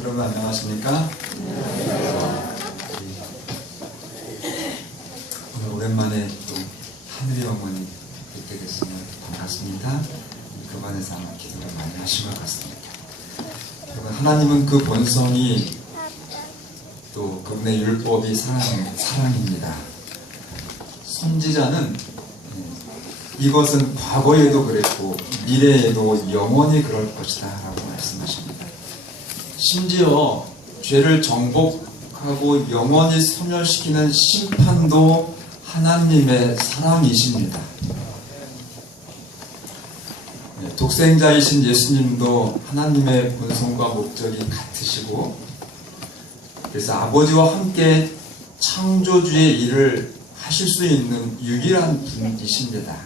여러분 안녕하십니까? 오늘 오랜만에 또 하늘의 어머니 뵙게 됐으면 반갑습니다. 그반에서 아마 기도를 많이 하신 것 같습니다. 여러분, 하나님은 그 본성이 또 그분의 율법이 사랑입니다. 선지자는 이것은 과거에도 그랬고 미래에도 영원히 그럴 것이다 라고 말씀하십니다. 심지어 죄를 정복하고 영원히 소멸시키는 심판도 하나님의 사랑이십니다. 독생자이신 예수님도 하나님의 본성과 목적이 같으시고, 그래서 아버지와 함께 창조주의 일을 하실 수 있는 유일한 분이십니다.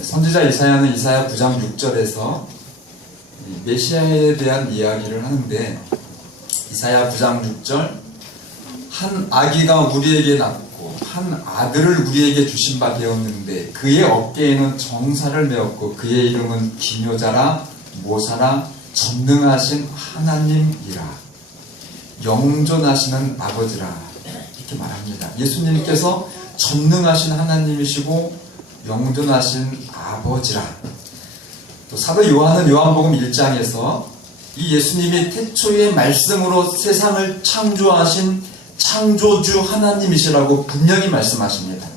선지자 이사야는 이사야 9장 6절에서 메시아에 대한 이야기를 하는데, 이사야 9장 6절, 한 아기가 우리에게 낳고 한 아들을 우리에게 주신 바 되었는데 그의 어깨에는 정사를 메었고 그의 이름은 기묘자라 모사라 전능하신 하나님이라 영존하시는 아버지라, 이렇게 말합니다. 예수님께서 전능하신 하나님이시고 영존하신 아버지라. 또 사도 요한은 요한복음 1장에서 이 예수님이 태초의 말씀으로 세상을 창조하신 창조주 하나님이시라고 분명히 말씀하십니다.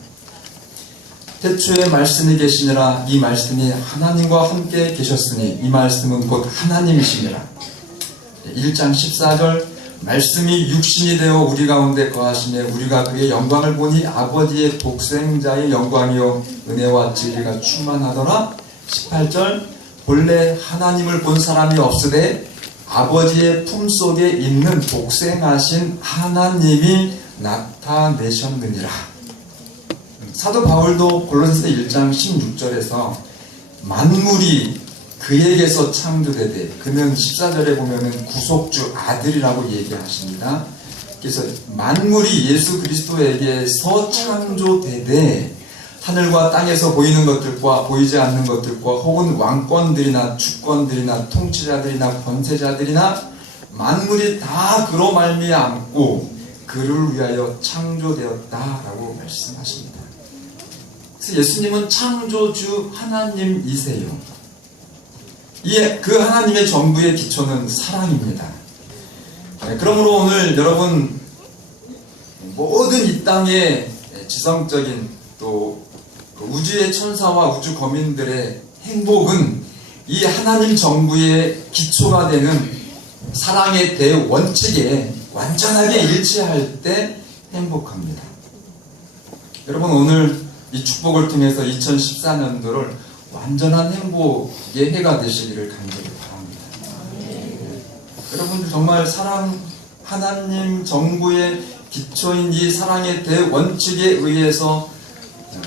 태초에 말씀이 계시니라, 이 말씀이 하나님과 함께 계셨으니 이 말씀은 곧 하나님이시니라. 1장 14절, 말씀이 육신이 되어 우리 가운데 거하시며 우리가 그의 영광을 보니 아버지의 독생자의 영광이요 은혜와 진리가 충만하더라. 18절, 본래 하나님을 본 사람이 없으되 아버지의 품속에 있는 독생하신 하나님이 나타내셨느니라. 사도 바울도 골로새서 1장 16절에서 만물이 그에게서 창조되되, 그는 14절에 보면은 구속주 아들이라고 얘기하십니다. 그래서 만물이 예수 그리스도에게서 창조되되 하늘과 땅에서 보이는 것들과 보이지 않는 것들과 혹은 왕권들이나 주권들이나 통치자들이나 권세자들이나 만물이 다 그로 말미암고 그를 위하여 창조되었다라고 말씀하십니다. 그래서 예수님은 창조주 하나님이세요. 그 하나님의 전부의 기초는 사랑입니다. 그러므로 오늘 여러분, 모든 이 땅의 지성적인 또 우주의 천사와 우주 거민들의 행복은 이 하나님 정부의 기초가 되는 사랑의 대원칙에 완전하게 일치할 때 행복합니다. 여러분, 오늘 이 축복을 통해서 2014년도를 완전한 행복의 해가 되시기를 간절히 바랍니다. 여러분들 정말 하나님 정부의 기초인 이 사랑의 대원칙에 의해서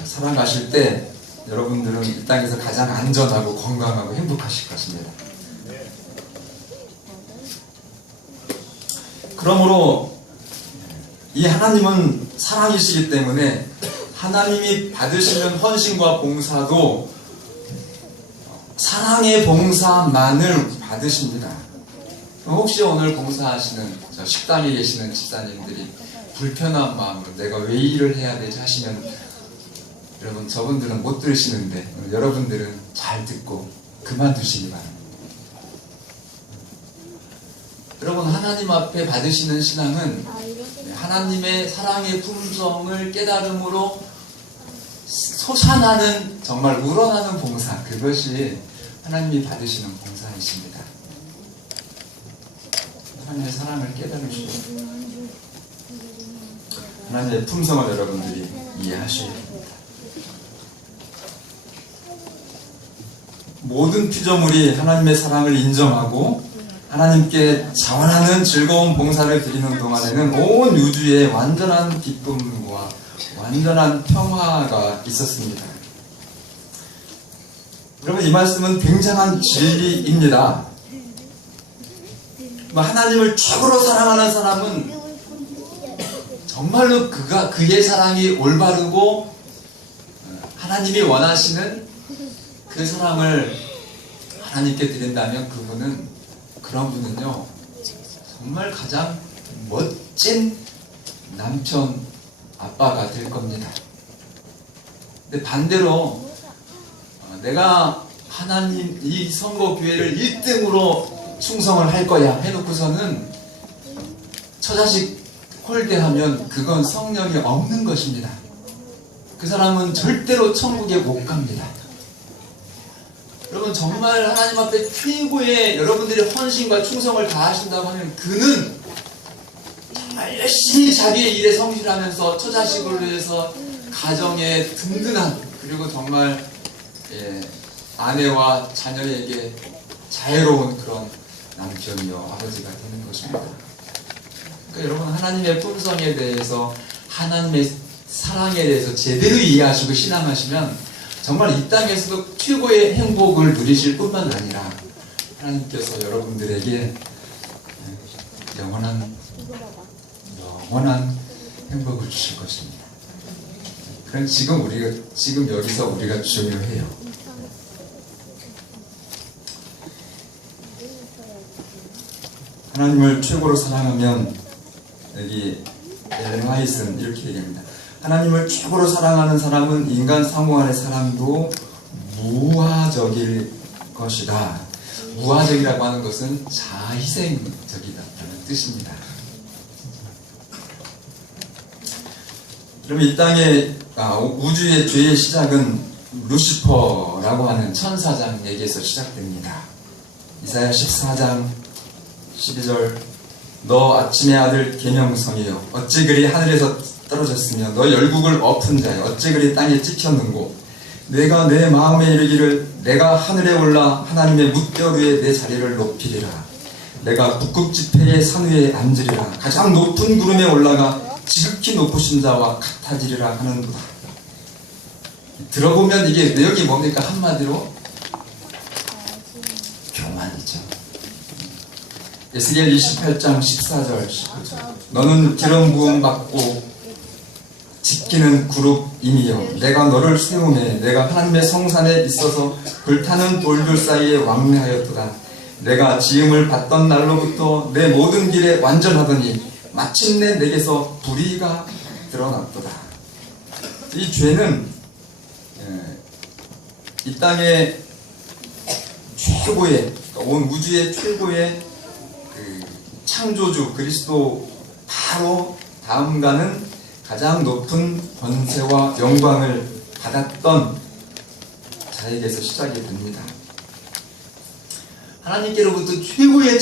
살아가실 때 여러분들은 이 땅에서 가장 안전하고 건강하고 행복하실 것입니다. 그러므로 이 하나님은 사랑이시기 때문에 하나님이 받으시는 헌신과 봉사도 사랑의 봉사만을 받으십니다. 혹시 오늘 봉사하시는 식당에 계시는 집사님들이 불편한 마음으로 내가 왜 일을 해야 되지 하시면, 여러분, 저분들은 못 들으시는데 여러분들은 잘 듣고 그만두시기 바랍니다. 여러분, 하나님 앞에 받으시는 신앙은 하나님의 사랑의 품성을 깨달음으로 솟아나는, 정말 우러나는 봉사, 그것이 하나님이 받으시는 봉사이십니다. 하나님의 사랑을 깨달으시고 하나님의 품성을 여러분들이 이해하셔야 됩니다. 모든 피조물이 하나님의 사랑을 인정하고 하나님께 자원하는 즐거운 봉사를 드리는 동안에는 온 우주에 완전한 기쁨과 완전한 평화가 있었습니다. 여러분, 이 말씀은 굉장한 진리입니다. 하나님을 최고로 사랑하는 사람은 정말로 그의 사랑이 올바르고 하나님이 원하시는 그 사랑을 하나님께 드린다면 그런 분은요 정말 가장 멋진 남편, 아빠가 될 겁니다. 근데 반대로 내가 하나님 이 선거교회를 1등으로 충성을 할 거야 해놓고서는 처자식 홀대하면 그건 성령이 없는 것입니다. 그 사람은 절대로 천국에 못 갑니다. 여러분, 정말 하나님 앞에 최고의 여러분들이 헌신과 충성을 다하신다고 하면 그는 정말 열심히 자기의 일에 성실하면서 처자식을 위해서 가정에 든든한, 그리고 정말 아내와 자녀에게 자유로운 그런 남편이요 아버지가 되는 것입니다. 그러니까 여러분, 하나님의 품성에 대해서, 하나님의 사랑에 대해서 제대로 이해하시고 신앙하시면 정말 이 땅에서도 최고의 행복을 누리실 뿐만 아니라 하나님께서 여러분들에게 영원한 행복을 주실 것입니다. 그럼 지금 여기서 우리가 중요해요. 하나님을 최고로 사랑하면, 여기 엘렌 화이트는 이렇게 얘기합니다. 하나님을 최고로 사랑하는 사람은 인간 상호 안의 사랑도 무화적일 것이다. 무화적이라고 하는 것은 자희생적이다라는 뜻입니다. 그러면 이 땅의 우주의 죄의 시작은 루시퍼라고 하는 천사장에게서 시작됩니다. 이사야 14장 12절, 너 아침의 아들 계명성이여, 어찌 그리 하늘에서 떨어졌으며 너 열국을 엎은 자여, 어찌 그리 땅에 찍혔는고, 내가 내 마음에 이르기를 내가 하늘에 올라 하나님의 뭇별 위에 내 자리를 높이리라. 내가 북극 지폐의 산 위에 앉으리라. 가장 높은 구름에 올라가 지극히 높으신 자와 같아지리라 하는구나. 들어보면 이게 내용이 뭡니까? 한마디로 교만이죠. 에스겔 28장 14절 15절, 너는 기름 부음 받고 지키는 그룹임이여, 내가 너를 세우매 내가 하나님의 성산에 있어서 불타는 돌들 사이에 왕래하였도다. 내가 지음을 받던 날로부터 내 모든 길에 완전하더니 마침내 내게서 불의가 드러났도다. 이 죄는 이 땅의 최고의, 온 우주의 최고의 창조주 그리스도 바로 다음가는 가장 높은 권세와 영광을 받았던 자에게서 시작이 됩니다. 하나님께로부터 최고의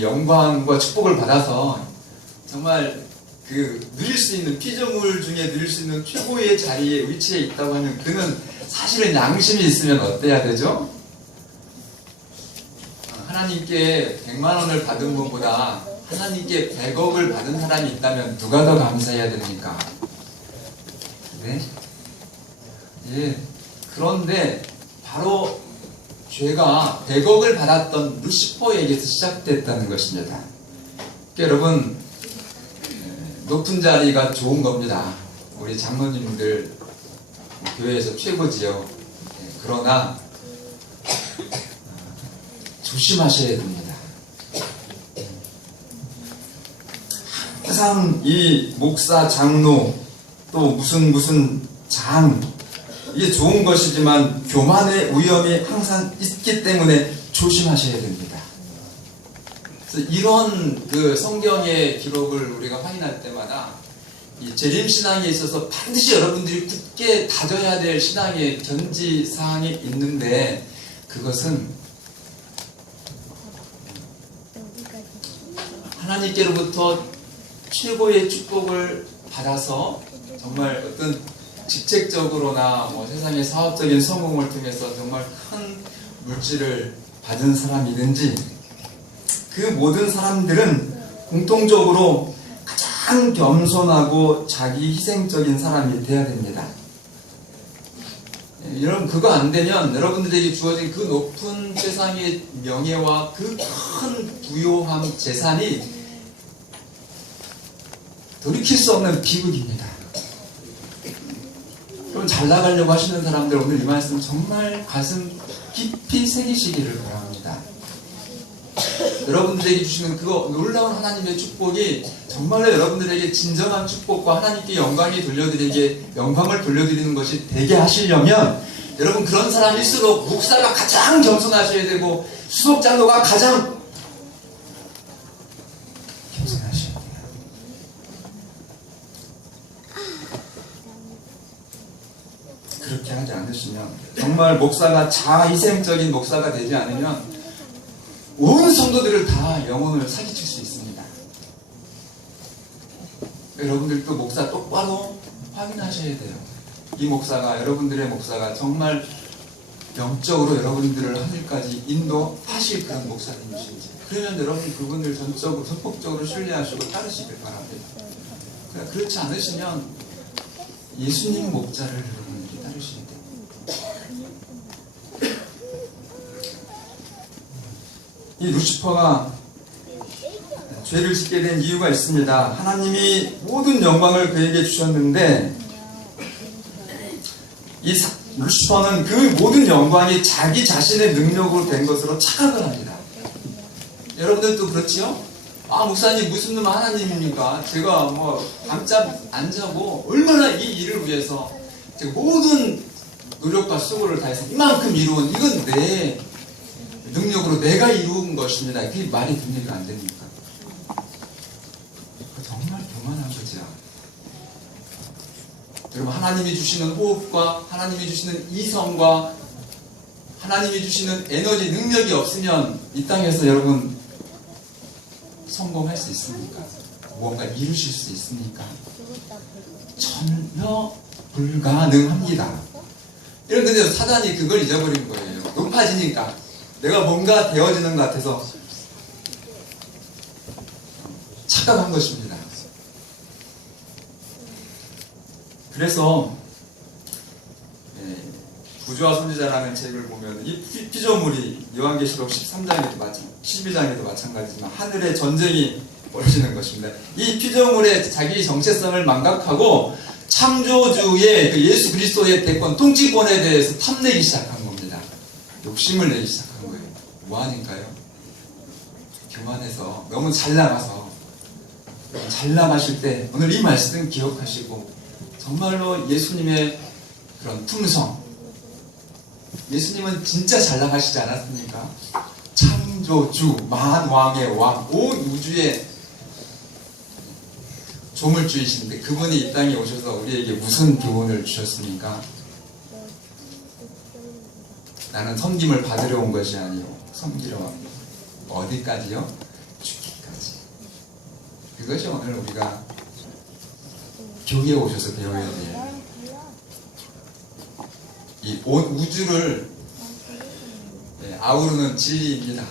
영광과 축복을 받아서 정말 누릴 수 있는, 피조물 중에 누릴 수 있는 최고의 자리에 위치해 있다고 하면 그는 사실은 양심이 있으면 어때야 되죠? 하나님께 100만 원을 받은 것보다 하나님께 100억을 받은 사람이 있다면 누가 더 감사해야 됩니까? 네? 예. 그런데 바로 죄가 100억을 받았던 루시퍼에게서 시작됐다는 것입니다. 그러니까 여러분, 높은 자리가 좋은 겁니다. 우리 장로님들 교회에서 최고지요. 그러나 조심하셔야 됩니다. 항상 이 목사, 장로, 또 무슨 장, 이게 좋은 것이지만 교만의 위험이 항상 있기 때문에 조심하셔야 됩니다. 그래서 이런 성경의 기록을 우리가 확인할 때마다 이 재림신앙에 있어서 반드시 여러분들이 굳게 다져야 될 신앙의 견지사항이 있는데, 그것은 하나님께로부터 최고의 축복을 받아서 정말 어떤 직책적으로나 세상의 사업적인 성공을 통해서 정말 큰 물질을 받은 사람이든지, 그 모든 사람들은 공통적으로 가장 겸손하고 자기 희생적인 사람이 되어야 됩니다. 여러분, 그거 안 되면 여러분들에게 주어진 그 높은 세상의 명예와 그 큰 부요함, 재산이 돌이킬 수 없는 비극입니다. 그럼 잘 나가려고 하시는 사람들, 오늘 이 말씀 정말 가슴 깊이 새기시기를 바랍니다. 여러분들에게 주시는 그거 놀라운 하나님의 축복이 정말로 여러분들에게 진정한 축복과 하나님께 영광을 돌려드리는 것이 되게 하시려면 여러분 그런 사람일수록 목사가 가장 겸손하셔야 되고 수석장로가 가장 겸손하셔야 돼요. 그렇게 하지 않으시면 정말 목사가 자희생적인 목사가 되지 않으면 온 성도들을 다 영혼을 사기칠 수 있습니다. 여러분들도 목사 똑바로 확인하셔야 돼요. 이 목사가 여러분들의 목사가 정말 영적으로 여러분들을 하늘까지 인도하실 그런 목사님이신지 그러면 여러분 그분들 전폭적으로 신뢰하시고 따르시길 바랍니다. 그렇지 않으시면 예수님 목자를 여러분들이 따르셔야 돼요. 이 루시퍼가 죄를 짓게 된 이유가 있습니다. 하나님이 모든 영광을 그에게 주셨는데 이 루시퍼는 그 모든 영광이 자기 자신의 능력으로 된 것으로 착각을 합니다. 여러분들도 그렇지요? 아 목사님 무슨 놈 하나님입니까? 제가 뭐 밤잠 안 자고 얼마나 이 일을 위해서 제가 모든 노력과 수고를 다해서 이만큼 이루은 이건 내 능력으로 내가 이루은 것입니다. 그게 말이 됩니까? 안 됩니까? 정말 교만한 거죠. 여러분 하나님이 주시는 호흡과 하나님이 주시는 이성과 하나님이 주시는 에너지 능력이 없으면 이 땅에서 여러분 성공할 수 있습니까? 무언가 이루실 수 있습니까? 전혀 불가능합니다. 그런데 사단이 그걸 잊어버린 거예요. 높아지니까 내가 뭔가 되어지는 것 같아서 착각한 것입니다. 그래서 구주와 선지자라는 책을 보면 이 피조물이 요한계시록 12장에도 마찬가지지만 하늘의 전쟁이 벌어지는 것입니다. 이 피조물의 자기 정체성을 망각하고 창조주의 그 예수 그리스도의 대권 통치권에 대해서 탐내기 시작한 겁니다. 욕심을 내기 시작한 거예요. 뭐 하니까요? 교만해서 너무 잘 나가서 잘 나가실 때 오늘 이 말씀 기억하시고 정말로 예수님의 그런 품성, 예수님은 진짜 잘 나가시지 않았습니까? 창조주, 만왕의 왕, 온 우주의 조물주이신데 그분이 이 땅에 오셔서 우리에게 무슨 교훈을 주셨습니까? 나는 섬김을 받으러 온 것이 아니요 섬기러 왔다. 어디까지요? 죽기까지. 그것이 오늘 우리가 교회에 오셔서 배워야 돼요. 이 온 우주를 아우르는 진리입니다.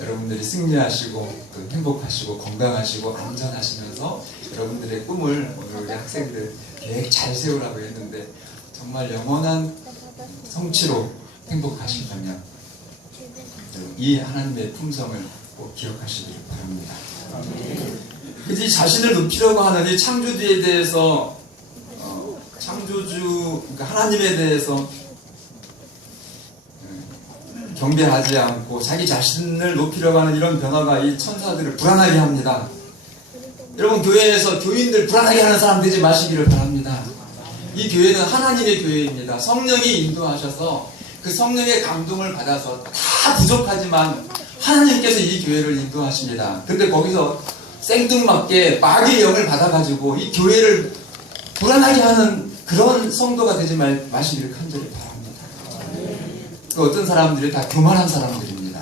여러분들이 승리하시고 또 행복하시고 건강하시고 안전하시면서 여러분들의 꿈을 오늘 우리 학생들 계획 잘 세우라고 했는데 정말 영원한 성취로 행복하시려면 이 하나님의 품성을 꼭 기억하시기를 바랍니다. 그래서 이 자신을 높이려고 하는 이 창조주에 대해서 그러니까 하나님에 대해서 경배하지 않고 자기 자신을 높이려고 하는 이런 변화가 이 천사들을 불안하게 합니다. 여러분 교회에서 교인들 불안하게 하는 사람 되지 마시기를 바랍니다. 이 교회는 하나님의 교회입니다. 성령이 인도하셔서 그 성령의 감동을 받아서 다 부족하지만 하나님께서 이 교회를 인도하십니다. 근데 거기서 생뚱맞게 마귀의 영을 받아가지고 이 교회를 불안하게 하는 그런 성도가 되지 마시기를 간절히 바랍니다. 그 어떤 사람들이 다 교만한 사람들입니다.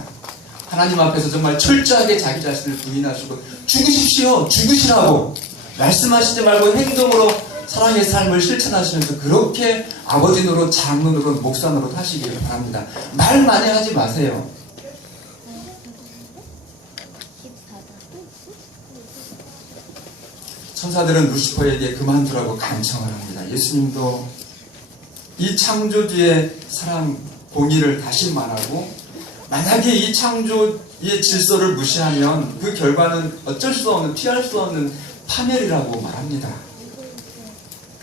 하나님 앞에서 정말 철저하게 자기 자신을 부인하시고 죽으십시오, 죽으시라고 말씀하시지 말고 행동으로 사랑의 삶을 실천하시면서 그렇게 아버지 노릇, 장로 노릇, 목사 노릇 하시기를 바랍니다. 말 많이 하지 마세요. 천사들은 루시퍼에게 그만두라고 간청을 합니다. 예수님도 이 창조주의 사랑, 공의를 다시 말하고 만약에 이 창조의 질서를 무시하면 그 결과는 어쩔 수 없는, 피할 수 없는 파멸이라고 말합니다.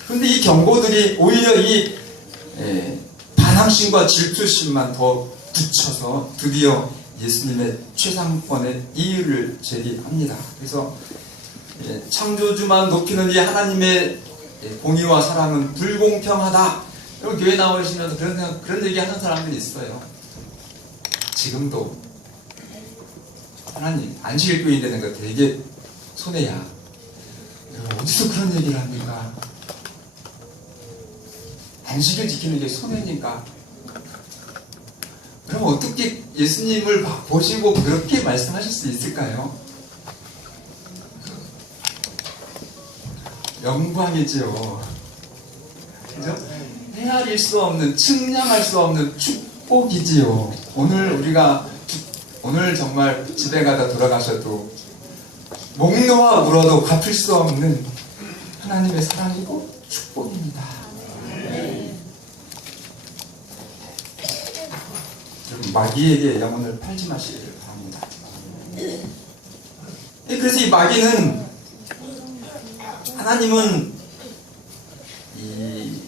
그런데 이 경고들이 오히려 이 반항심과 질투심만 더 붙여서 드디어 예수님의 최상권의 이유를 제기합니다. 그래서 창조주만 높이는 이 하나님의 공의와 사랑은 불공평하다. 여러분 교회 나오시면서 그런 얘기 하는 사람들이 있어요. 지금도 하나님 안식일교인 되는 거 되게 손해야. 여러분 어디서 그런 얘기를 합니까? 안식일 지키는 게 손해니까. 그럼 어떻게 예수님을 보시고 그렇게 말씀하실 수 있을까요? 영광이죠. 그죠? 헤아릴 수 없는, 측량할 수 없는 축복이지요. 오늘 정말 집에 가다 돌아가셔도 목 놓아 울어도 갚을 수 없는 하나님의 사랑이고 축복입니다. 여러분 마귀에게 영혼을 팔지 마시기를 바랍니다. 그래서 이 마귀는 하나님은 이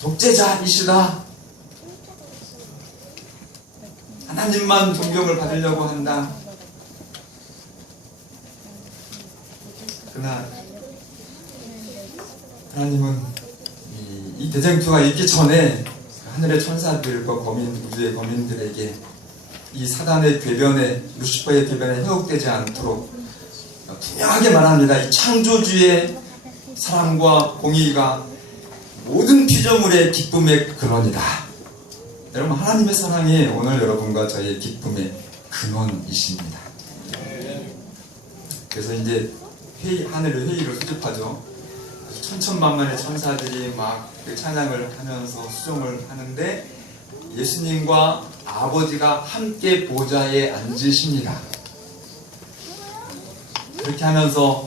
독재자이시다. 하나님만 존경을 받으려고 한다. 그러나 하나님은 이 대쟁투가 있기 전에 하늘의 천사들과 우주의 거민들에게 이 사단의 궤변에, 루시퍼의 궤변에 해옥되지 않도록 분명하게 말합니다. 이 창조주의 사랑과 공의가 모든 피조물의 기쁨의 근원이다. 여러분 하나님의 사랑이 오늘 여러분과 저의 기쁨의 근원이십니다. 그래서 이제 하늘의 회의를 수집하죠. 천천만만의 천사들이 막 그 찬양을 하면서 수종을 하는데 예수님과 아버지가 함께 보좌에 앉으십니다. 그렇게 하면서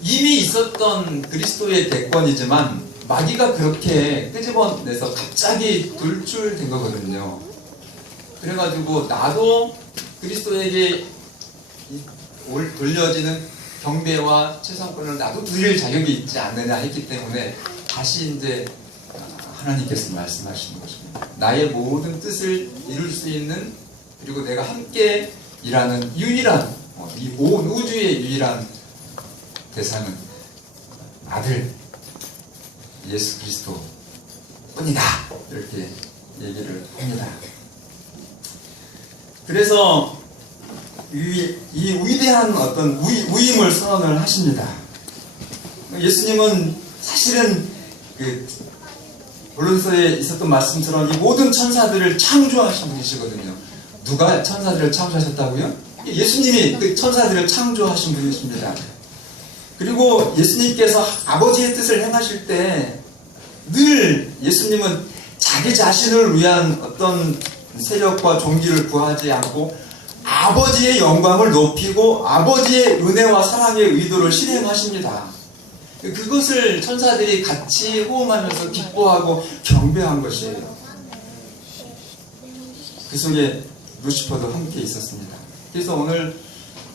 이미 있었던 그리스도의 대권이지만 마귀가 그렇게 끄집어내서 갑자기 돌출된 거거든요. 그래가지고 나도 그리스도에게 돌려지는 경배와 최상권을 나도 드릴 자격이 있지 않느냐 했기 때문에 다시 이제 하나님께서 말씀하시는 것입니다. 나의 모든 뜻을 이룰 수 있는, 그리고 내가 함께 일하는 유일한, 이 온 우주의 유일한 대상은 아들 예수 그리스도 뿐이다. 이렇게 얘기를 합니다. 그래서 이 위대한 어떤 위임을 선언을 하십니다. 예수님은 사실은 고린도서에 있었던 말씀처럼 이 모든 천사들을 창조하신 분이시거든요. 누가 천사들을 창조하셨다고요? 예수님이 그 천사들을 창조하신 분이십니다. 그리고 예수님께서 아버지의 뜻을 행하실 때 늘 예수님은 자기 자신을 위한 어떤 세력과 종기를 구하지 않고 아버지의 영광을 높이고 아버지의 은혜와 사랑의 의도를 실행하십니다. 그것을 천사들이 같이 호응하면서 기뻐하고 경배한 것이에요. 그 속에 루시퍼도 함께 있었습니다. 그래서 오늘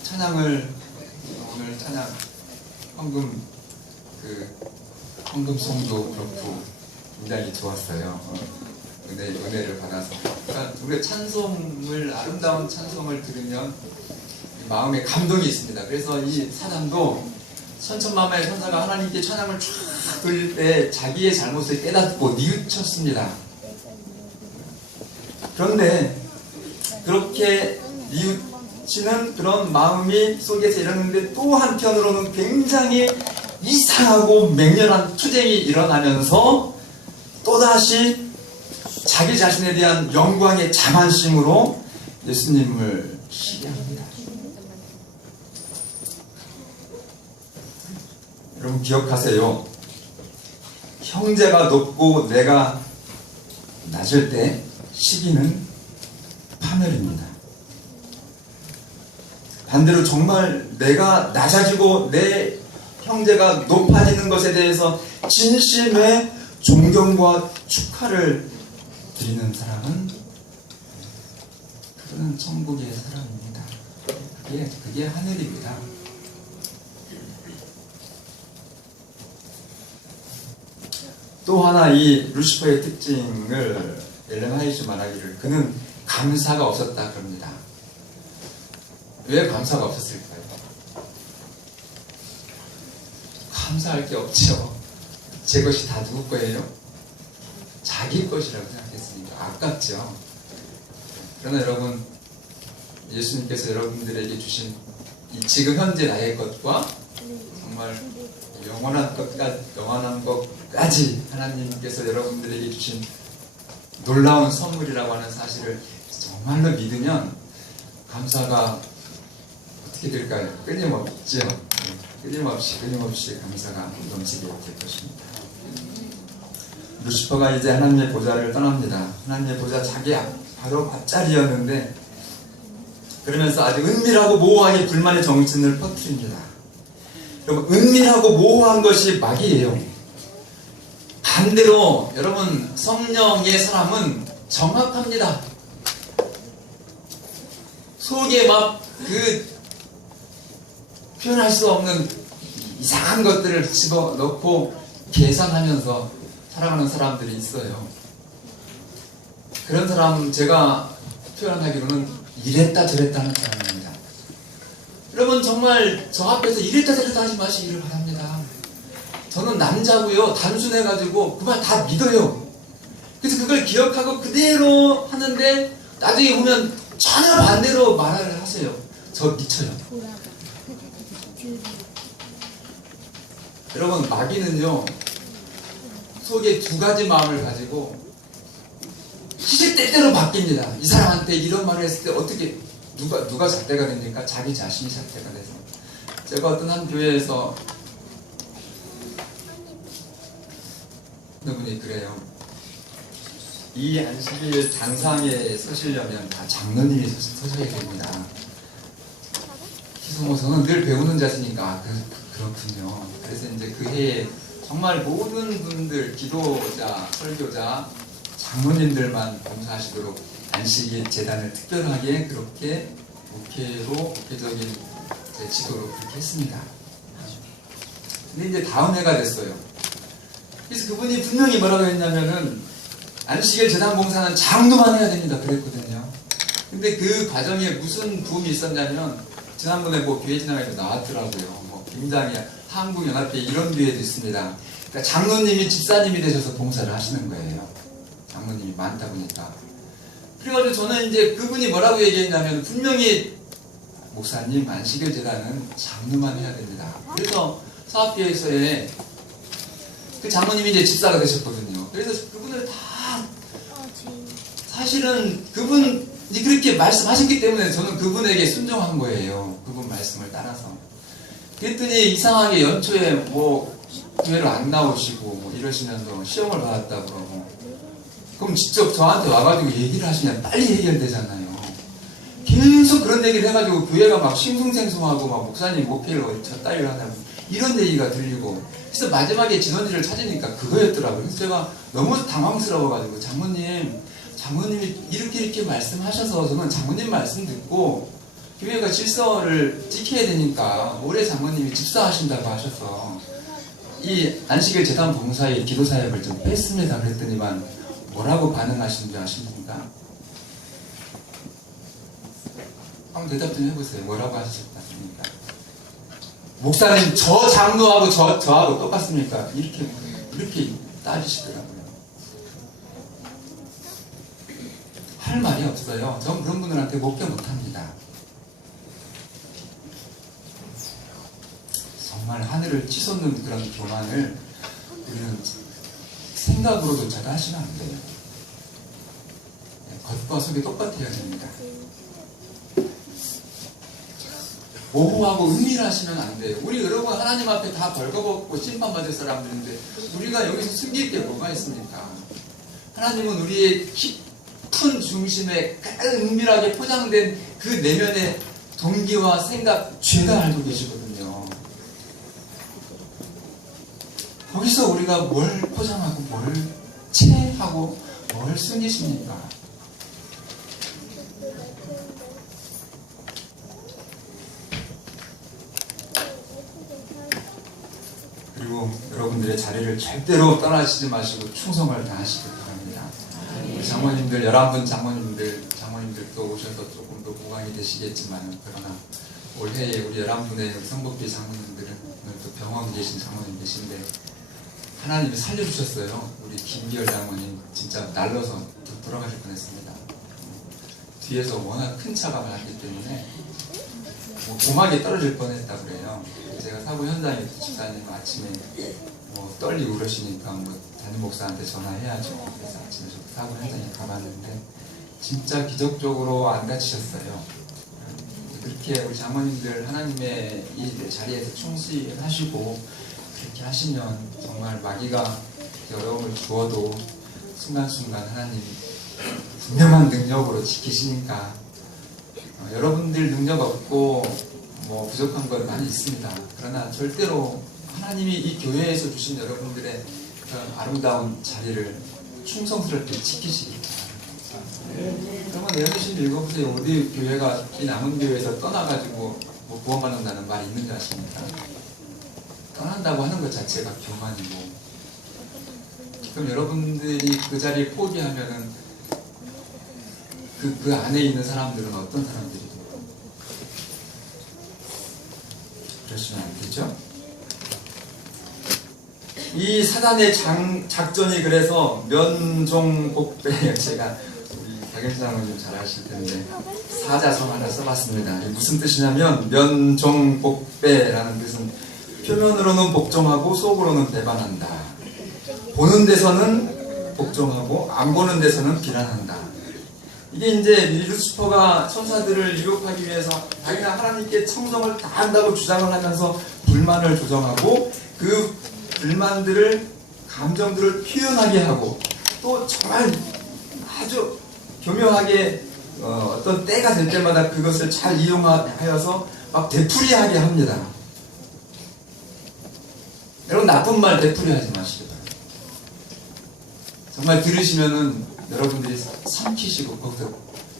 찬양 헌금송도 그렇고 굉장히 좋았어요. 은혜를 받아서. 그러니까 우리가 아름다운 찬송을 들으면 마음에 감동이 있습니다. 그래서 이 사람도 천천만마의 천사가 하나님께 찬양을 쫙 돌릴 때 자기의 잘못을 깨닫고 뉘우쳤습니다. 그런데 그렇게 뉘우치는 그런 마음이 속에서 일어났는데 또 한편으로는 굉장히 이상하고 맹렬한 투쟁이 일어나면서 또다시 자기 자신에 대한 영광의 자만심으로 예수님을 시기합니다. 여러분 기억하세요. 형제가 높고 내가 낮을 때 시기는 파멸입니다. 반대로 정말 내가 낮아지고 내 형제가 높아지는 것에 대해서 진심의 존경과 축하를 드리는 사람은 그는 천국의 사람입니다. 그게 하늘입니다. 또 하나 이 루시퍼의 특징을 엘렌 화이트 말하기를 그는 감사가 없었다 그럽니다. 왜 감사가 없었을까요? 감사할 게 없죠. 제 것이 다 누구 거예요? 자기 것이라고 생각했으니까 아깝죠. 그러나 여러분, 예수님께서 여러분들에게 주신 이 지금 현재 나의 것과 정말 영원한 것까지 하나님께서 여러분들에게 주신 놀라운 선물이라고 하는 사실을 정말로 믿으면 감사가 어떻게 될까요? 끊임없죠. 끊임없이 감사가 넘치게 될 것입니다. 루시퍼가 이제 하나님의 보좌를 떠납니다. 하나님의 보좌 자기 바로 앞자리였는데, 그러면서 아주 은밀하고 모호하게 불만의 정신을 퍼뜨립니다. 여러분, 은밀하고 모호한 것이 막이에요. 반대로 여러분, 성령의 사람은 정확합니다. 속에 막 표현할 수 없는 이상한 것들을 집어넣고 계산하면서 살아가는 사람들이 있어요. 그런 사람, 제가 표현하기로는 이랬다 저랬다 하는 사람입니다. 여러분, 정말 저 앞에서 이랬다 저랬다 하지 마시기를 바랍니다. 저는 남자고요, 단순해가지고 그 말 다 믿어요. 그래서 그걸 기억하고 그대로 하는데 나중에 보면 전혀 반대로 말을 하세요. 저 미쳐요. 여러분, 마귀는요, 속에 두 가지 마음을 가지고 시시때때로 바뀝니다. 이 사람한테 이런 말을 했을 때 어떻게 누가 잣대가 됩니까? 자기 자신이 잣대가 돼서. 제가 어떤 한 교회에서 어느 분이 그래요. 이 안식일 단상에 서시려면 다 장로님이 서셔야 됩니다. 기성호성은 늘 배우는 자세니까 그렇군요. 그래서 이제 그 해에 정말 모든 분들, 기도자, 설교자, 장로님들만 봉사하시도록 안식일 재단을 특별하게 그렇게 목회적인 지도로 그렇게 했습니다. 근데 이제 다음 해가 됐어요. 그래서 그분이 분명히 뭐라고 했냐면은 안식일 재단 봉사는 장로만 해야 됩니다 그랬거든요. 근데 그 과정에 무슨 부음이 있었냐면, 지난번에 교회 지나가서 나왔더라고요. 굉장히 한국연합회 이런 교회도 있습니다. 그러니까 장로님이 집사님이 되셔서 봉사를 하시는 거예요. 장로님이 많다 보니까. 그래가지고 저는 이제 그분이 뭐라고 얘기했냐면, 분명히 목사님, 안식일 재단은 장로만 해야 됩니다. 그래서 사업교회에서의 그 장로님이 이제 집사가 되셨거든요. 그래서 그분을 다 사실은 그분이 그렇게 말씀하셨기 때문에 저는 그분에게 순종한 거예요. 그분 말씀을 따라서. 그랬더니 이상하게 연초에 교회를 안 나오시고 이러시면서 시험을 받았다고 그러고, 그럼 직접 저한테 와가지고 얘기를 하시면 빨리 해결되잖아요. 계속 그런 얘기를 해가지고 교회가 막 싱숭생숭하고 막 목사님 목회를 저 따위를 하다고 이런 얘기가 들리고, 그래서 마지막에 진원지를 찾으니까 그거였더라고요. 그래서 제가 너무 당황스러워가지고, 장모님이 이렇게 말씀하셔서 저는 장모님 말씀 듣고 교회가 질서를 지켜야 되니까 올해 장모님이 집사하신다고 하셔서 이 안식일 재단 봉사의 기도 사역을 좀 뺐습니다. 그랬더니만 뭐라고 반응하시는지 아십니까? 한번 대답 좀 해보세요. 뭐라고 하셨을 것 같습니까? 목사님, 저 장로하고 저하고 똑같습니까? 이렇게 따지시더라고요. 할 말이 없어요. 전 그런 분들한테 목회 못합니다. 정말 하늘을 치솟는 그런 교만을 우리는 생각으로조차도 하시면 안 돼요. 겉과 속이 똑같아야 됩니다. 모호하고 은밀하시면 안 돼요. 우리 여러분 하나님 앞에 다 벌거벗고 심판받을 사람들인데 우리가 여기서 숨길 게 뭐가 있습니까? 하나님은 우리의 깊은 중심에 가장 은밀하게 포장된 그 내면의 동기와 생각 죄다 알고 계시거든요. 거기서 우리가 뭘 포장하고 뭘 체하고 뭘 숨기십니까? 그리고 여러분들의 자리를 절대로 떠나시지 마시고 충성을 다하시길 바랍니다. 우리 장모님들 11분 장모님들도 오셔서 조금 더 보강이 되시겠지만, 그러나 올해에 우리 11분의 성복비 장모님들은 오늘 또 병원 계신 장모님 계신데 하나님이 살려주셨어요. 우리 김기열 장모님 진짜 날려서 돌아가실 뻔했습니다. 뒤에서 워낙 큰 차가 많기 때문에 뭐 고막이 떨어질 뻔했다 그래요. 제가 사고 현장에 집사님 아침에 뭐 떨리고 그러시니까 뭐 담임 목사한테 전화해야죠. 그래서 아침에 저 사고 현장에 가봤는데 진짜 기적적으로 안 다치셨어요. 그렇게 우리 장모님들 하나님의 이 자리에서 충실하시고 그렇게 하시면 정말 마귀가 어려움을 주어도 순간순간 하나님이 분명한 능력으로 지키시니까 여러분들 능력 없고 뭐 부족한 건 많이 있습니다. 그러나 절대로 하나님이 이 교회에서 주신 여러분들의 그런 아름다운 자리를 충성스럽게 지키시기 바랍니다. 그러면 여러분들 읽어보세요. 우리 교회가 이 남은 교회에서 떠나가지고 뭐 구원받는다는 말이 있는 줄 아십니까? 떠난다고 하는 것 자체가 교만이고, 그럼 여러분들이 그 자리를 포기하면은 그 안에 있는 사람들은 어떤 사람들이죠? 그러시면 안 되죠? 이 사단의 작전이 그래서 면종복배, 제가 우리 박영장은 좀 잘 아실 텐데 사자성 하나 써봤습니다. 무슨 뜻이냐면 면종복배라는 뜻은 표면으로는 복종하고 속으로는 배반한다. 보는 데서는 복종하고 안 보는 데서는 비난한다. 이게 이제 루시퍼가 천사들을 유혹하기 위해서 자기가 하나님께 청정을 다 한다고 주장을 하면서 불만을 조정하고 그 불만들을, 감정들을 표현하게 하고 또 정말 아주 교묘하게 어떤 때가 될 때마다 그것을 잘 이용하여서 막 되풀이하게 합니다. 여러분 나쁜 말 되풀이하지 마시기 바랍니다. 정말 들으시면은 여러분들이 삼키시고 거기서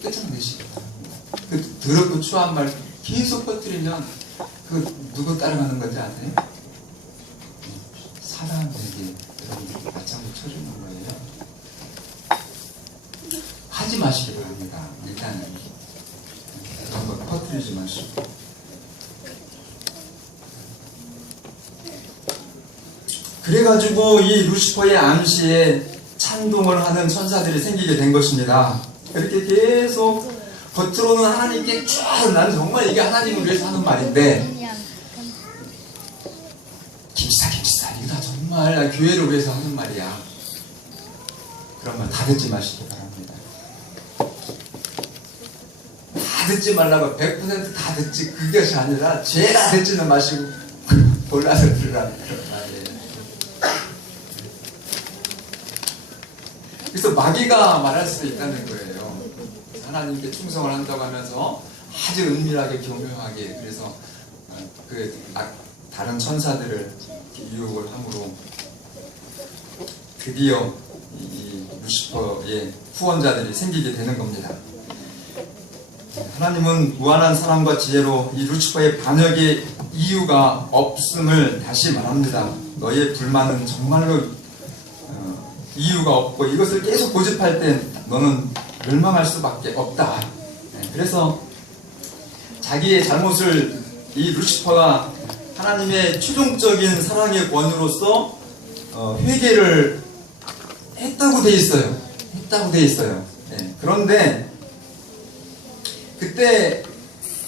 끝장내시기 바랍니다. 그 더럽고 추한 말 계속 퍼뜨리면 그 누구 따라가는 건지 아세요? 사람에게 여러분들이 맞장구 쳐주는 거예요. 하지 마시기 바랍니다. 일단은 그런 거 퍼뜨리지 마시고. 그래가지고 이 루시퍼의 암시에 찬동을 하는 천사들이 생기게 된 것입니다. 그렇게 계속 겉으로는 하나님께 쫙, 나는 정말 이게 하나님을 위해서 하는 말인데, 김치사 이거 다 정말 교회를 위해서 하는 말이야. 그런 말 다 듣지 마시기 바랍니다. 다 듣지 말라고 100% 다 듣지, 그것이 아니라 죄다 듣지는 마시고 골라서 들으라는 그런 말이에요. 그래서 마귀가 말할 수 있다는 거예요. 하나님께 충성을 한다고 하면서 아주 은밀하게 교묘하게, 그래서 다른 천사들을 유혹을 함으로 드디어 이 루시퍼의 후원자들이 생기게 되는 겁니다. 하나님은 무한한 사랑과 지혜로 이 루시퍼의 반역의 이유가 없음을 다시 말합니다. 너의 불만은 정말로 이유가 없고 이것을 계속 고집할 때 너는 멸망할 수밖에 없다. 그래서 자기의 잘못을 이 루시퍼가 하나님의 최종적인 사랑의 권유로서 회개를 했다고 돼 있어요. 그런데 그때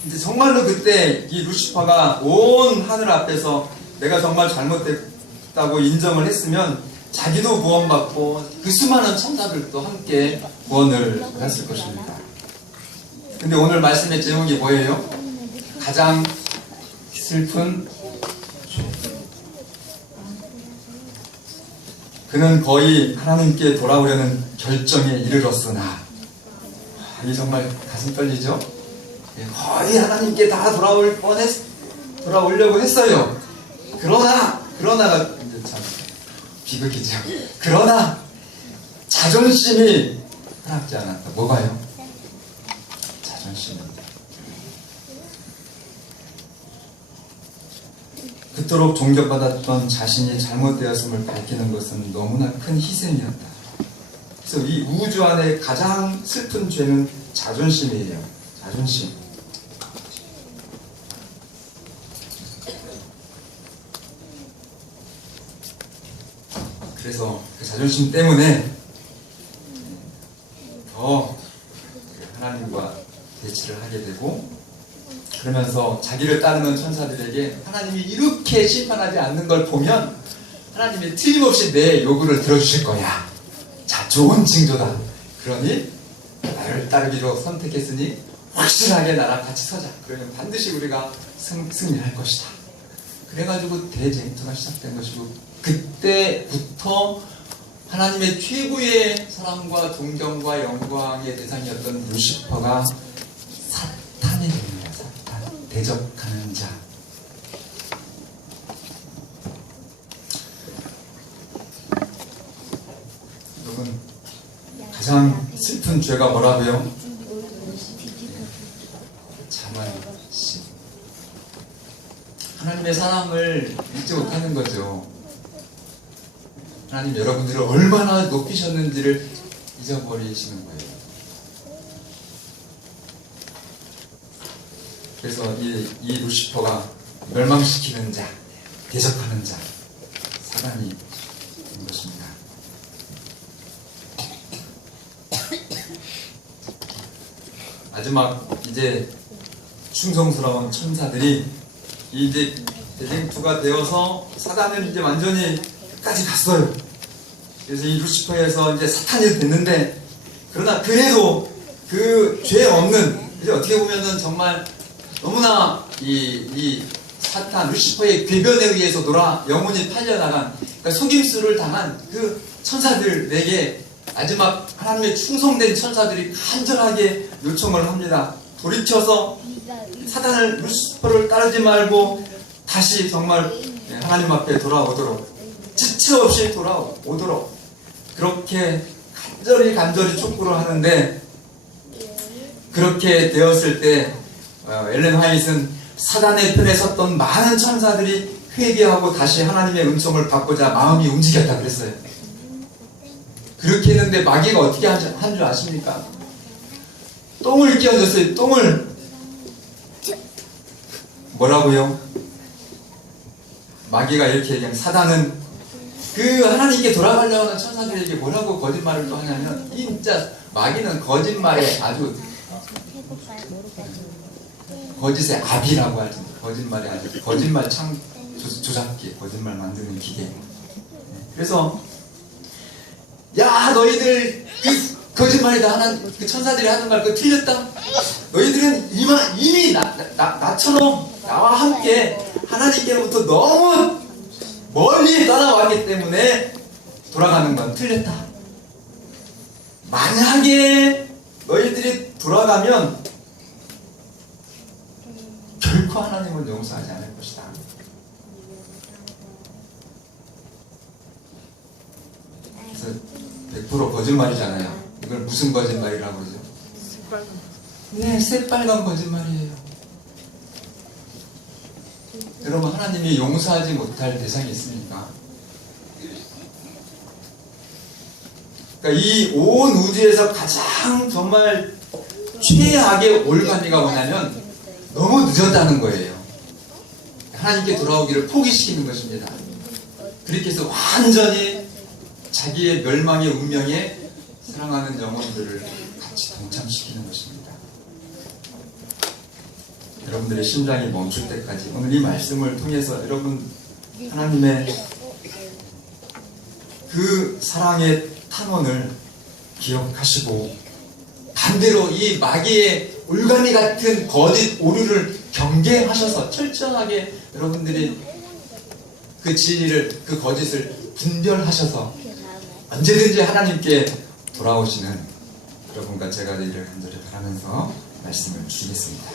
이제 정말로 그때 이 루시퍼가 온 하늘 앞에서 내가 정말 잘못했다고 인정을 했으면 자기도 구원받고 그 수많은 천사들도 함께 구원을 받았을 것입니다. 근데 오늘 말씀의 제목이 뭐예요? 가장 슬픈 죄. 그는 거의 하나님께 돌아오려는 결정에 이르렀으나, 이게 정말 가슴 떨리죠? 거의 하나님께 다 돌아오려고 했어요. 그러나가 이제 참 비극이죠. 그러나 자존심이 허락지 않았다. 뭐가요? 자존심입니다. 그토록 존경받았던 자신이 잘못되었음을 밝히는 것은 너무나 큰 희생이었다. 그래서 이 우주 안에 가장 슬픈 죄는 자존심이에요. 자존심. 그래서 그 자존심 때문에 더 하나님과 대치를 하게 되고, 그러면서 자기를 따르는 천사들에게 하나님이 이렇게 심판하지 않는 걸 보면 하나님이 틀림없이 내 요구를 들어주실 거야. 자, 좋은 징조다. 그러니 나를 따르기로 선택했으니 확실하게 나랑 같이 서자. 그러면 반드시 우리가 승리할 것이다. 그래가지고 대쟁투가 시작된 것이고, 그때부터 하나님의 최고의 사랑과 존경과 영광의 대상이었던 루시퍼가 사탄이 됩니다. 사탄, 대적하는 자. 여러분, 가장 슬픈 죄가 뭐라고요? 자만심. 하나님의 사랑을 잊지 못하는 거죠. 하나님 여러분들을 얼마나 높이셨는지를 잊어버리시는 거예요. 그래서 이 루시퍼가 멸망시키는 자, 대적하는 자, 사단이 된 것입니다. 마지막 이제 충성스러운 천사들이 이제 대쟁투가 되어서 사단을 이제 완전히 끝까지 갔어요. 그래서 이 루시퍼에서 이제 사탄이 됐는데, 그러나 그래도 그 죄 없는, 이제 어떻게 보면은 정말 너무나 이 사탄 루시퍼의 궤변에 의해서 영혼이 팔려나간, 그러니까 속임수를 당한 그 천사들에게 마지막 하나님의 충성된 천사들이 간절하게 요청을 합니다. 돌이켜서 사탄을, 루시퍼를 따르지 말고 다시 정말 하나님 앞에 돌아오도록, 지체 없이 돌아오도록 그렇게 간절히 촉구를 하는데, 그렇게 되었을 때 엘렌 화이트는 사단의 편에 섰던 많은 천사들이 회개하고 다시 하나님의 은총을 받고자 마음이 움직였다 그랬어요. 그렇게 했는데 마귀가 어떻게 한 줄 아십니까? 똥을 끼얹었어요. 똥을. 뭐라고요? 마귀가 이렇게 얘기하면, 사단은 그 하나님께 돌아가려고 하는 천사들에게 뭐라고 거짓말을 또 하냐면, 진짜 마귀는 거짓말에 아주 거짓의 압이라고 하죠. 거짓말에 아주 거짓말 조작기, 거짓말 만드는 기계. 그래서 야, 너희들 그 거짓말이다. 그 천사들이 하는 말 그거 틀렸다. 너희들은 이미 나처럼 나와 함께 하나님께로부터 너무 멀리 떠나왔기 때문에 돌아가는 건 틀렸다. 만약에 너희들이 돌아가면 결코 하나님은 용서하지 않을 것이다. 그래서 100% 거짓말이잖아요. 이걸 무슨 거짓말이라고 그러죠? 네, 새빨간 거짓말이에요. 여러분, 하나님이 용서하지 못할 대상이 있습니까? 그러니까 이 온 우주에서 가장 정말 최악의 올가미가 뭐냐면 너무 늦었다는 거예요. 하나님께 돌아오기를 포기시키는 것입니다. 그렇게 해서 완전히 자기의 멸망의 운명에 사랑하는 영혼들을 같이 동참시키는 것입니다. 여러분들의 심장이 멈출 때까지 오늘 이 말씀을 통해서 여러분, 하나님의 그 사랑의 탄원을 기억하시고, 반대로 이 마귀의 올가미 같은 거짓 오류를 경계하셔서 철저하게 여러분들이 그 진리를, 그 거짓을 분별하셔서 언제든지 하나님께 돌아오시는 여러분과 제가 되기를 간절히 바라면서 말씀을 주겠습니다.